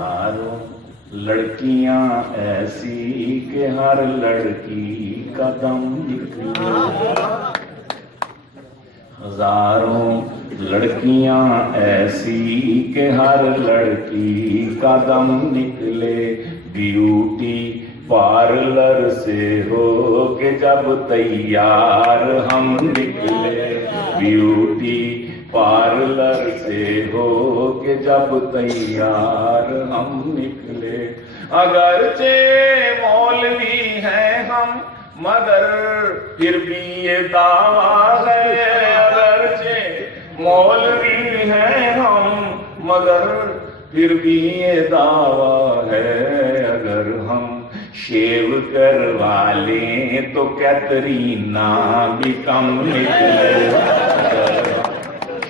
ہزاروں لڑکیاں ایسی کہ ہر لڑکی کا دم نکلے، ہزاروں لڑکیاں ایسی کہ ہر لڑکی کا دم نکلے، بیوٹی پارلر سے ہو کہ جب تیار ہم نکلے، بیوٹی پارلر سے ہو کہ جب تیار ہم نکلے، اگرچہ مولوی ہیں ہم مگر پھر بھی یہ دعویٰ ہے، اگرچہ مولوی ہیں ہم مگر پھر بھی یہ دعویٰ ہے، اگر ہم شیو کروا لیں تو کیترینا بھی کم نکلے،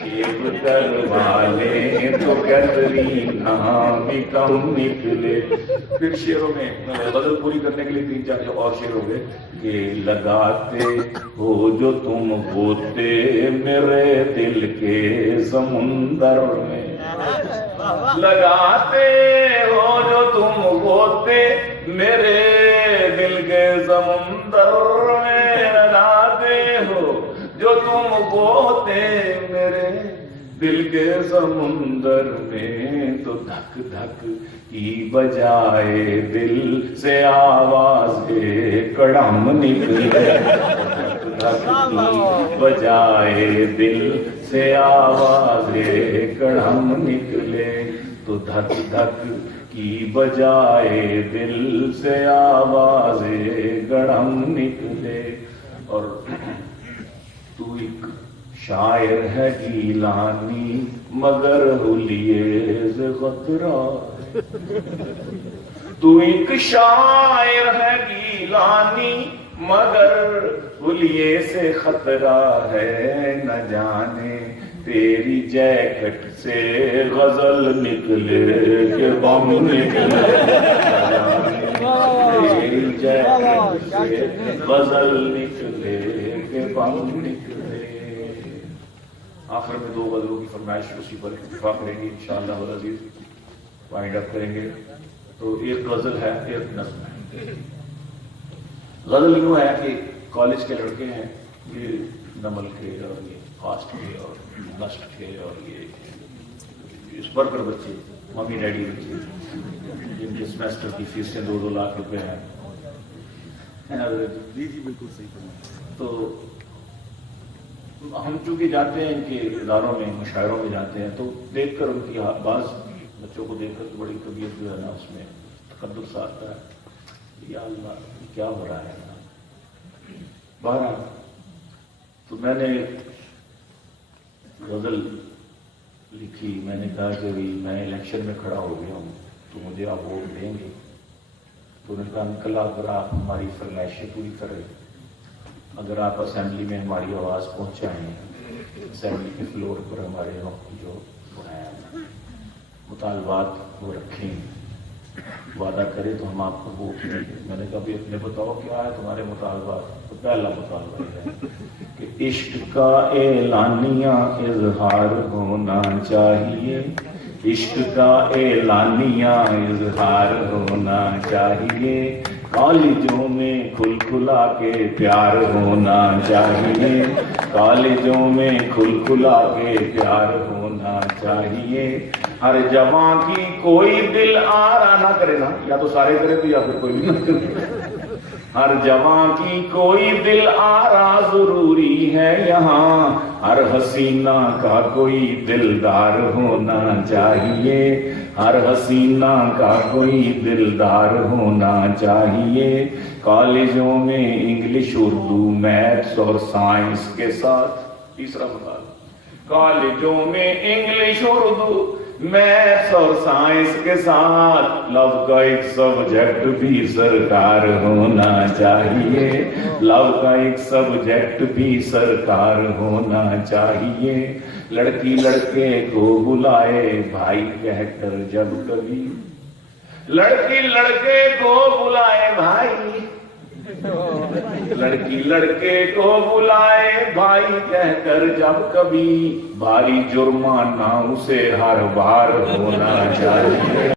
شیو کروا لیں تو کیترینا بھی کم نکلے۔ پھر شعروں میں غزل پوری کرنے کے لیے 3-4 اور شعر ہو گئے کہ لگاتے ہو جو تم غوطے میرے دل کے سمندر میں، لگاتے ہو جو تم غوطے میرے دل کے سمندر میں، لگاتے ہو جو تم غوطے میرے دل کے سمندر میں، تو دھک دھک کی بجائے دل سے آواز کڑم نکلے، دھک دھک کی بجائے دل سے آواز کڑم نکلے، تو دھک دھک کی بجائے دل سے آواز کڑم نکلے۔ اور تو ایک شاعر ہے گیلانی مگر حلیے سے خطرہ، تو ایک شاعر ہے گیلانی مگر حلیے سے خطرہ ہے، نہ جانے تیری جیکٹ سے غزل نکلے کہ بم نکلے، تیری جیکٹ سے غزل نکلے کہ بم نکلے۔ آخر میں 2 غزلوں کی فرمائش اسی پر اتفاق کریں گے انشاءاللہ العزیز، وائنڈ اپ کریں گے۔ تو ایک غزل ہے، ایک نظم ہے۔ غزل یوں ہے کہ کالج کے لڑکے ہیں، یہ نمل کے اور یہ فاسٹ کے اور نسٹ کے اور یہ اس پر کر بچے، ممی ڈیڈی بچے جن کے سیمسٹر کی فیسیں 2-2 لاکھ روپے ہیں۔ جی بالکل صحیح۔ تو ہم چونکہ جاتے ہیں ان کے اداروں میں، مشاعروں میں جاتے ہیں، تو دیکھ کر ان کی بعض بچوں کو دیکھ کر بڑی طبیعت جو ہے نا اس میں تقدس آتا ہے، یا اللہ کیا ہو رہا ہے نا۔ بہرحال تو میں نے غزل لکھی، میں نے کہا کہ میں الیکشن میں کھڑا ہو گیا ہوں تو مجھے آپ ووٹ دیں گے؟ تو انہوں نے کہا انکل اگر آپ ہماری فرمائشیں پوری کریں، اگر آپ اسمبلی میں ہماری آواز پہنچائیں، اسمبلی کے فلور پر ہمارے جو مطالبات وہ رکھیں، وعدہ کرے تو ہم آپ کو ووٹ دیں گے۔ میں نے کہا بھی اپنے بتاؤ کیا ہے تمہارے مطالبات؟ تو پہلا مطالبہ ہے کہ عشق کا اعلانیہ اظہار ہونا چاہیے، عشق کا اعلانیہ اظہار ہونا چاہیے، کالجوں میں کھل کھلا کے پیار ہونا چاہیے، کالجوں میں کھل کھلا کے پیار ہونا چاہیے، ہر جوان کی کوئی دل آرا نہ کرے نا، یا تو سارے کرے تو یا پھر کوئی بھی نہ کرے، ہر جوان کی کوئی دل آرا ضروری ہے یہاں، ہر حسینہ کا کوئی دلدار ہونا چاہیے، ہر حسینہ کا کوئی دلدار ہونا چاہیے، کالجوں میں انگلش اردو میتھس اور سائنس کے ساتھ، تیسرا مطالبہ، کالجوں میں انگلش اردو میتھس اور سائنس کے ساتھ لو کا ایک سبجیکٹ بھی سرکار ہونا چاہیے، لو کا ایک سبجیکٹ بھی سرکار ہونا چاہیے، لڑکی لڑکے کو بلائے بھائی کہہ کر جب کبھی، لڑکی لڑکے کو بلائے بھائی، لڑکی لڑکے کو بلائے بھائی کہہ کر جب کبھی، بھاری جرمانہ اسے ہر بار ہونا چاہیے۔